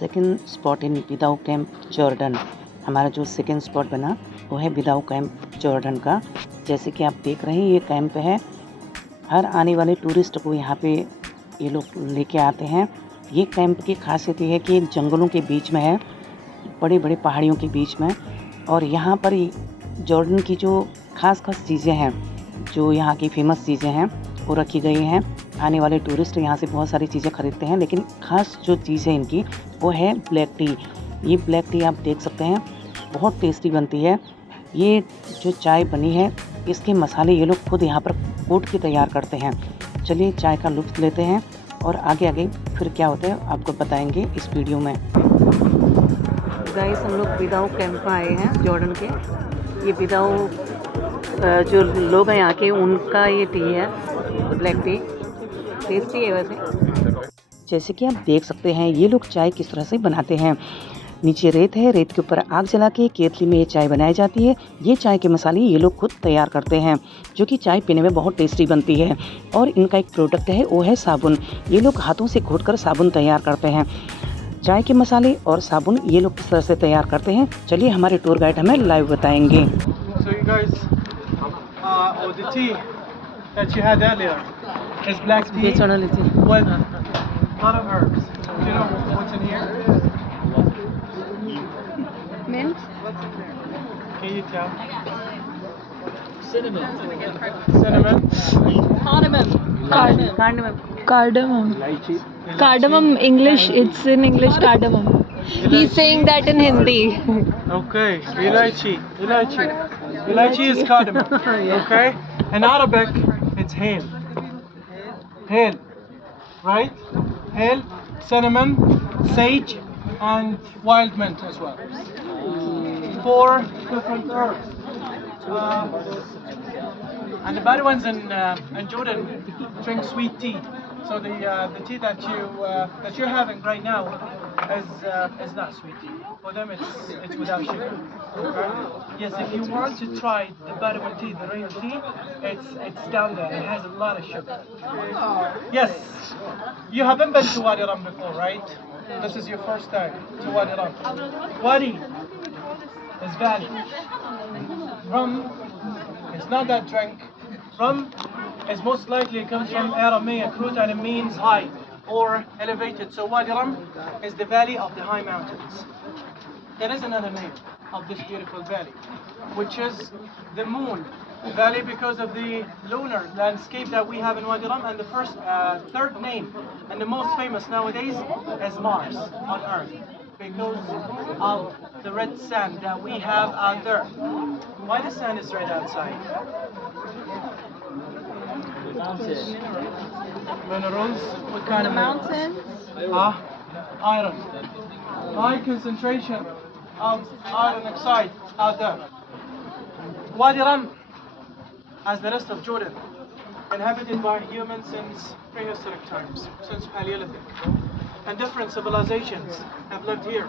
Second spot in Bedouin camp Jordan. हमारा जो second spot बना वो है बेदुइन कैंप जॉर्डन का। जैसे कि आप देख रहे हैं ये कैंप है। हर आने वाले टूरिस्ट को यहाँ पे ये लोग लेके आते हैं। ये कैंप की खासियत ये है कि जंगलों के बीच में है, बड़े बड़े पहाड़ियों के बीच में। और यहाँ पर जॉर्डन की जो खास चीज़ें हैं, जो यहाँ की फेमस चीज़ें हैं वो रखी गई हैं। आने वाले टूरिस्ट यहाँ से बहुत सारी चीज़ें खरीदते हैं, लेकिन ख़ास जो चीज़ है इनकी वो है ब्लैक टी। ये ब्लैक टी आप देख सकते हैं, बहुत टेस्टी बनती है। ये जो चाय बनी है इसके मसाले ये लोग खुद यहाँ पर कूट के तैयार करते हैं। चलिए चाय का लुत्फ़ लेते हैं और आगे फिर क्या होता है आपको बताएंगे इस वीडियो में। गाइस, हम लोग बेदुइन कैंप में आए हैं जॉर्डन के। ये बेदुइन जो लोग हैं यहाँ के, उनका ये टी है ब्लैक टी। टेस्टी है वैसे। जैसे कि आप देख सकते हैं ये लोग चाय किस तरह से बनाते हैं। नीचे रेत है, रेत के ऊपर आग जला के केतली में ये चाय बनाई जाती है। ये चाय के मसाले ये लोग खुद तैयार करते हैं, जो कि चाय पीने में बहुत टेस्टी बनती है। और इनका एक प्रोडक्ट है वो है साबुन। ये लोग हाथों से घोटकर साबुन तैयार करते हैं। चाय के मसाले और साबुन ये लोग किस तरह से तैयार करते हैं, चलिए हमारे टूर गाइड हमें लाइव बताएंगे। So you guys, the tea that you had earlier is black tea with a lot of herbs. Do you know what's in here? Mint. Can you tell? Cinnamon. Cinnamon. Cardamom. English. It's in English. Cardamom. He's saying that in Hindi. Okay. Ilaichi. Ilaichi is cardamom. Okay. In Arabic, it's hale. Hale. Right? Hale, cinnamon, sage, and wild mint as well. 4 different herbs. And the Bedouins in Jordan drink sweet tea. So the tea that you're having right now is not sweet tea. For them it's without sugar. Okay? Yes, if you want to try the Bedouin tea, the real tea, it's down there. It has a lot of sugar. Yes, you haven't been to Wadi Rum before, right? This is your first time to Wadi Rum. Wadi is valley. Rum is not that drink. Rum is most likely comes from Aramaic root and it means high or elevated. So Wadi Rum is the valley of the high mountains. There is another name of this beautiful valley, which is the Moon Valley, because of the lunar landscape that we have in Wadi Rum. And the third name and the most famous nowadays is Mars on Earth, because of the red sand that we have out there. Why the sand is red outside? Minerals. What kind of Mountain. Iron. High concentration of iron oxide out there. Wadi Rum, as the rest of Jordan, inhabited by humans since prehistoric times, since Paleolithic. And different civilizations have lived here.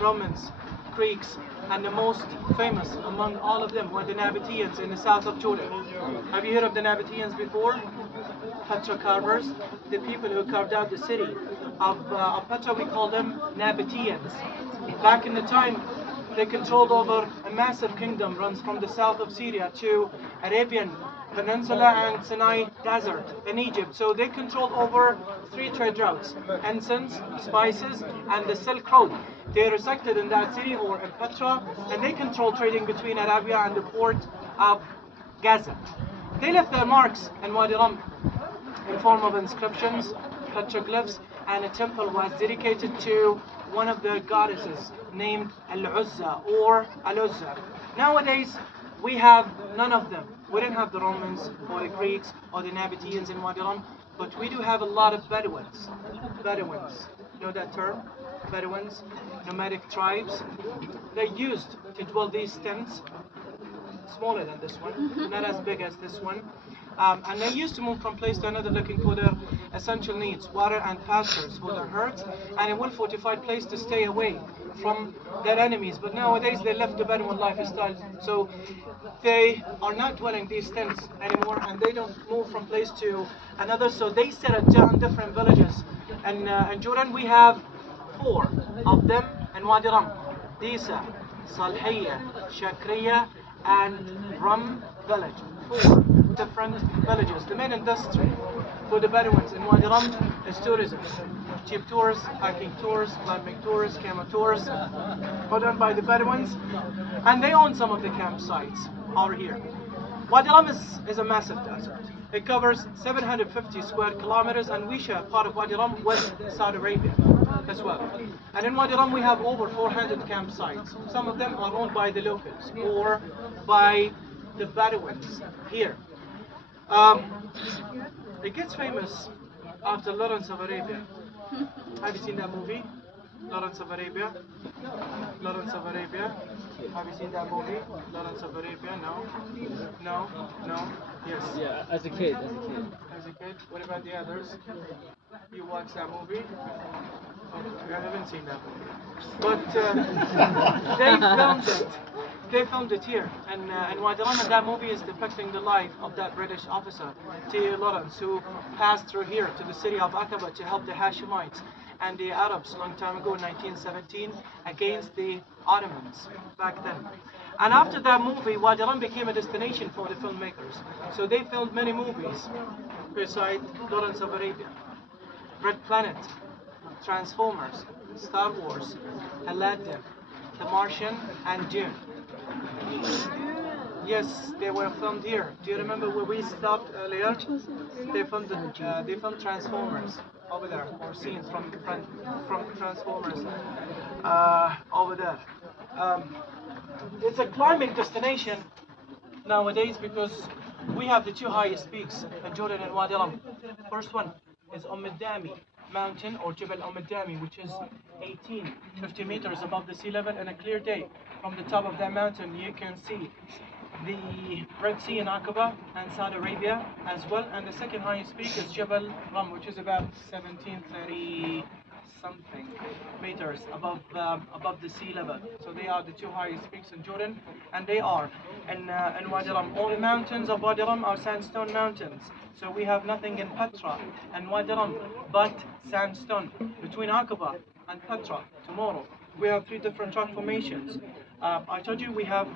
Romans, Greeks, and the most famous among all of them were the Nabateans in the south of Jordan. Have you heard of the Nabateans before? Petra carvers, the people who carved out the city of Petra, we call them Nabateans. Back in the time, they controlled over a massive kingdom runs from the south of Syria to Arabian Peninsula and Sinai Desert in Egypt. So they controlled over 3 trade routes: incense, spices, and the Silk Road. They resided in that city or in Petra, and they controlled trading between Arabia and the port of Gaza. They left their marks in Wadi Rum in form of inscriptions, petroglyphs, and a temple was dedicated to one of the goddesses named Al-Uzza or Al-Uzza. Nowadays, we have none of them. We didn't have the Romans or the Greeks or the Nabateans in Wadi Rum, but we do have a lot of Bedouins. Bedouins, you know that term? Bedouins, nomadic tribes. They used to dwell these tents, smaller than this one, not as big as this one. And they used to move from place to another looking for their essential needs, water and pastures for their herds, and a well-fortified place to stay away from their enemies. But nowadays they left the Bedouin lifestyle, so they are not dwelling these tents anymore, and they don't move from place to another, so they settle down different villages. And in Jordan we have 4 of them in Wadi Rum: Disa, Salhiya, Shakriya, and Rum village. 4 different villages. The main industry for the Bedouins in Wadi Rum is tourism. Jeep tours, hiking tours, climbing tours, camel tours, all done by the Bedouins, and they own some of the campsites over here. Wadi Rum is a massive desert. It covers 750 square kilometers, and we share part of Wadi Rum with Saudi Arabia as well. And in Wadi Rum we have over 400 campsites. Some of them are owned by the locals or by the Bedouins here. It gets famous after Lawrence of Arabia. Have you seen that movie? Lawrence of Arabia? Lawrence of Arabia? Have you seen that movie? Lawrence of Arabia? No? No? No? Yes. Yeah, as a kid. As a kid? What about the others? You watched that movie? Oh, I haven't seen that movie. But they filmed it. They filmed it here in Wadi Rum, and that movie is depicting the life of that British officer, T. Lawrence, who passed through here to the city of Aqaba to help the Hashemites and the Arabs a long time ago in 1917 against the Ottomans back then. And after that movie, Wadi Rum became a destination for the filmmakers. So they filmed many movies beside Lawrence of Arabia: Red Planet, Transformers, Star Wars, Aladdin, The Martian, and Dune. Yes, they were filmed here. Do you remember where we stopped earlier? They filmed Transformers over there, or scenes from Transformers over there. It's a climbing destination nowadays because we have the 2 highest peaks in Jordan and Wadi Rum. First one is Dami mountain, or Jebel Dami, which is 50 meters above the sea level. And a clear day from the top of that mountain you can see the Red Sea in Aqaba and Saudi Arabia as well. And the second highest peak is Jebel Rum, which is about 1730 something meters above the sea level. So they are the 2 highest peaks in Jordan, and they are in Wadi Rum. All the mountains of Wadi Rum are sandstone mountains. So we have nothing in Petra and Wadi Rum but sandstone. Between Aqaba and Petra, tomorrow, we have 3 different rock formations. I told you we have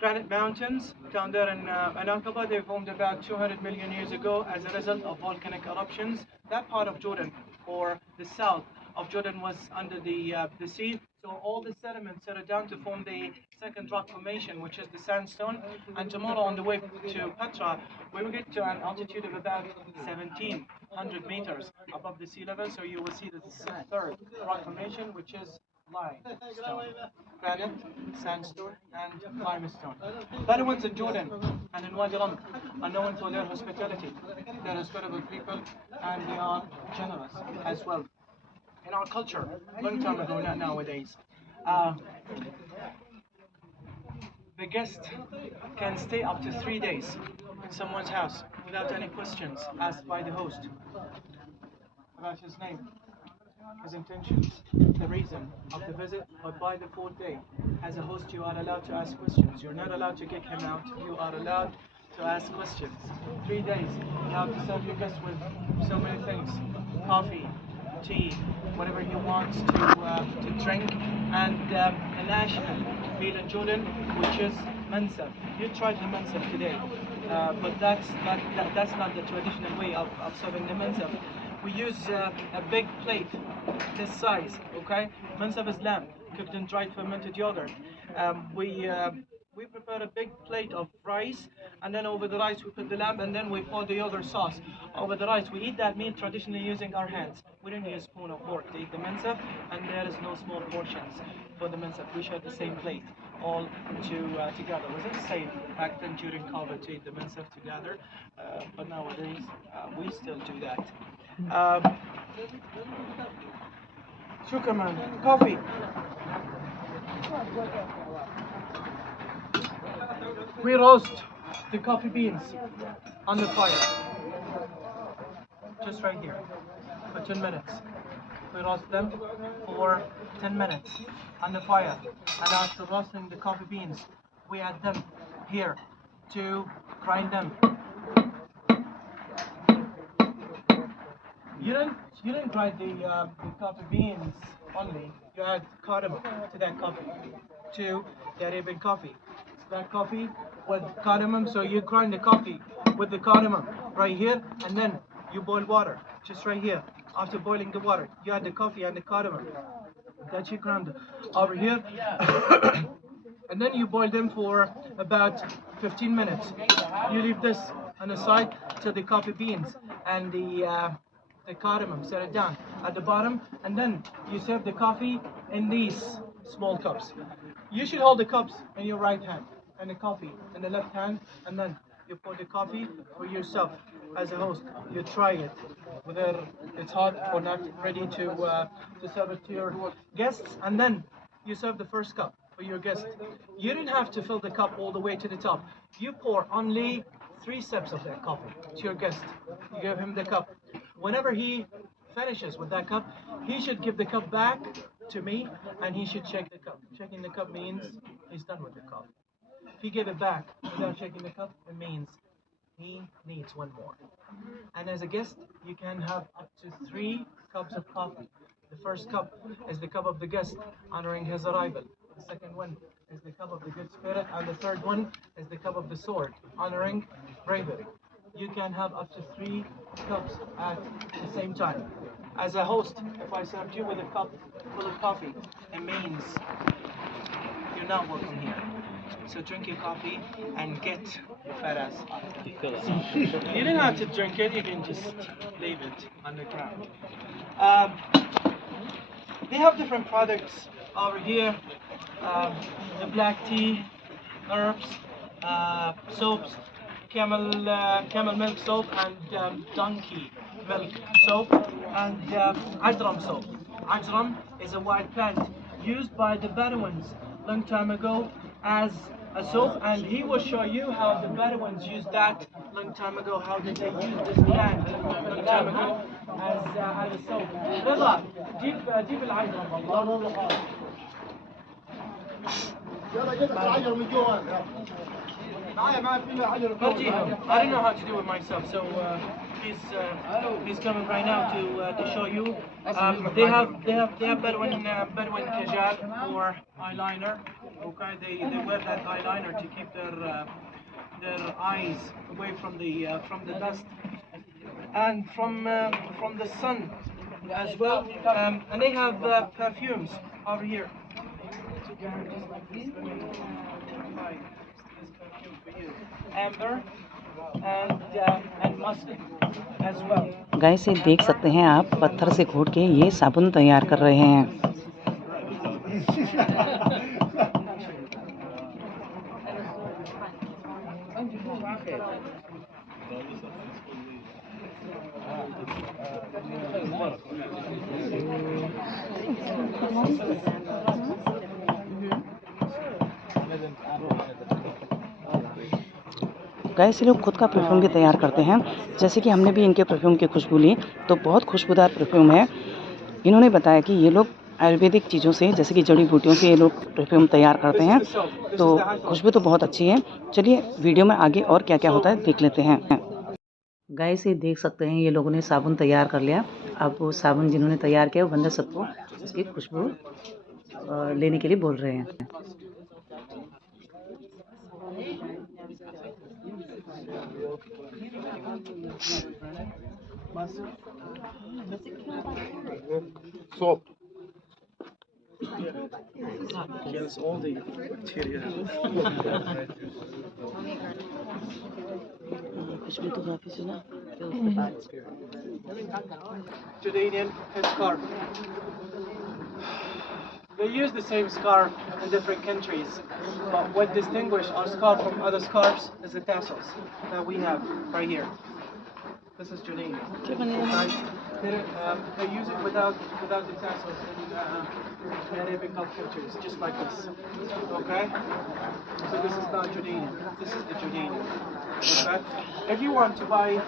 granite mountains down there in Aqaba. They formed about 200 million years ago as a result of volcanic eruptions. That part of Jordan, or the south of Jordan, was under the sea. So all the sediments settled down to form the second rock formation, which is the sandstone. And tomorrow on the way to Petra, we will get to an altitude of about 1700 meters above the sea level. So you will see the third rock formation, which is limestone, granite, sandstone, and limestone. Bedouins in Jordan and in Wadi Rum are known for their hospitality. They're hospitable people, and they are generous as well. In our culture, long time ago, not nowadays, the guest can stay up to 3 days in someone's house without any questions asked by the host about his name, his intentions, the reason of the visit. But by the 4th day, as a host, you are allowed to ask questions. You're not allowed to kick him out. You are allowed to ask questions. 3 days, you have to serve your guests with so many things: coffee, tea, whatever he wants to drink, and a national meal in Jordan, which is mansaf. You tried the mansaf today, but that's not the traditional way of serving the mansaf. We use a big plate this size, okay? Mansaf is lamb, cooked in dried fermented yogurt. We prepare a big plate of rice, and then over the rice we put the lamb, and then we pour the yogurt sauce over the rice. We eat that meal traditionally using our hands. We don't use spoon or fork to eat the mansaf, and there is no small portions for the mansaf. We share the same plate all together. Was it safe back then during COVID to eat the mansaf together? But nowadays we still do that. Sugar man, coffee. We roast the coffee beans on the fire, just right here, for 10 minutes. We roast them for 10 minutes on the fire, and after roasting the coffee beans, we add them here to grind them. You didn't grind the coffee beans only. You add cardamom to that coffee, to the Arabian coffee. Black coffee with cardamom. So you grind the coffee with the cardamom right here, and then you boil water just right here. After boiling the water, you add the coffee and the cardamom that you ground over here. And then you boil them for about 15 minutes. You leave this on the side till the coffee beans and the cardamom settle down at the bottom, and then you serve the coffee in these small cups. You should hold the cups in your right hand and the coffee in the left hand, and then you pour the coffee for yourself as a host. You try it, whether it's hot or not, ready to serve it to your guests, and then you serve the first cup for your guest. You don't have to fill the cup all the way to the top. You pour only 3 sips of that coffee to your guest. You give him the cup. Whenever he finishes with that cup, he should give the cup back to me, and he should check the cup. Checking the cup means he's done with the cup. If he gave it back without checking the cup, it means he needs one more. And as a guest, you can have up to 3 cups of coffee. The first cup is the cup of the guest, honoring his arrival. The second one is the cup of the good spirit, and the third one is the cup of the sword, honoring bravery. You can have up to 3 cups at the same time. As a host, if I served you with a cup full of coffee, it means you're not welcome here. So drink your coffee and get your fat ass out. You don't have to drink it, you can just leave it on the ground. Um, they have different products over here. The black tea, herbs, soaps, camel milk soap, and donkey milk soap, and ajram soap. Ajram is a white plant used by the Bedouins long time ago as a soap, and he will show you how the Bedouins used that long time ago. How did they use this plant long time ago as a soap? رضا جيب العجرم والله. I don't know how to do it myself, so he's coming right now to show you. They have Bedouin kajal or eyeliner. Okay, they wear that eyeliner to keep their eyes away from the dust and from the sun as well. And they have perfumes over here. Amber and musk as well. Guys ये देख सकते हैं आप, पत्थर से घोट के ये साबुन तैयार कर रहे हैं। गाइस ये लोग खुद का परफ्यूम भी तैयार करते हैं। जैसे कि हमने भी इनके परफ्यूम की खुशबू ली तो बहुत खुशबूदार परफ्यूम है। इन्होंने बताया कि ये लोग आयुर्वेदिक चीज़ों से, जैसे कि जड़ी बूटियों से ये लोग परफ्यूम तैयार करते हैं, तो खुशबू तो बहुत अच्छी है। चलिए वीडियो में आगे और क्या क्या होता है देख लेते हैं। गाइस ये देख सकते हैं ये लोगों ने साबुन तैयार कर लिया। अब वो साबुन जिन्होंने तैयार किया वो बंदे सबको उसकी खुशबू लेने के लिए बोल रहे हैं। Soap. Kills all the bacteria. Jordanian headscarf. They use the same scarf in different countries, but what distinguishes our scarf from other scarves is the tassels that we have right here. This is Jordanian. They use it without the tassels in the Arabic Gulf countries, just like this. Okay? So this is not Jordanian. This is the Jordanian. Okay? If you want to buy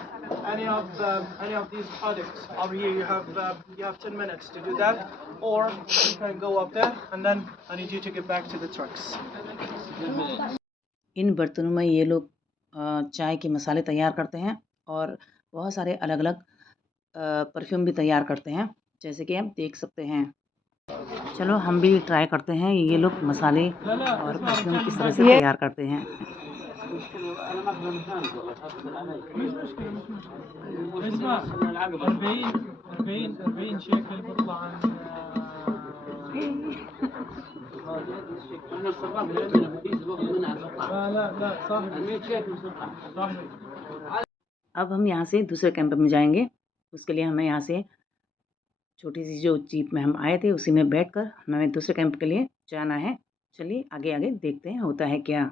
any of these products over here, you have 10 minutes to do that, or you can go up there, and then I need you to get back to the trucks. इन बर्तनों में ये लोग चाय के मसाले तैयार करते हैं और बहुत सारे अलग अलग परफ्यूम भी तैयार करते हैं, जैसे कि आप देख सकते हैं। चलो हम भी ट्राई करते हैं ये लोग मसाले और परफ्यूम किस तरह से ये तैयार करते हैं। مش مشكلة مش مشكلة. اسمع 40 شيكل بيطلع عن لا صح. अब हम यहाँ से दूसरे कैंप में जाएंगे। उसके लिए हमें यहाँ से छोटी सी जो जीप में हम आए थे उसी में बैठकर हमें दूसरे कैंप के लिए जाना है। चलिए आगे आगे देखते हैं होता है क्या।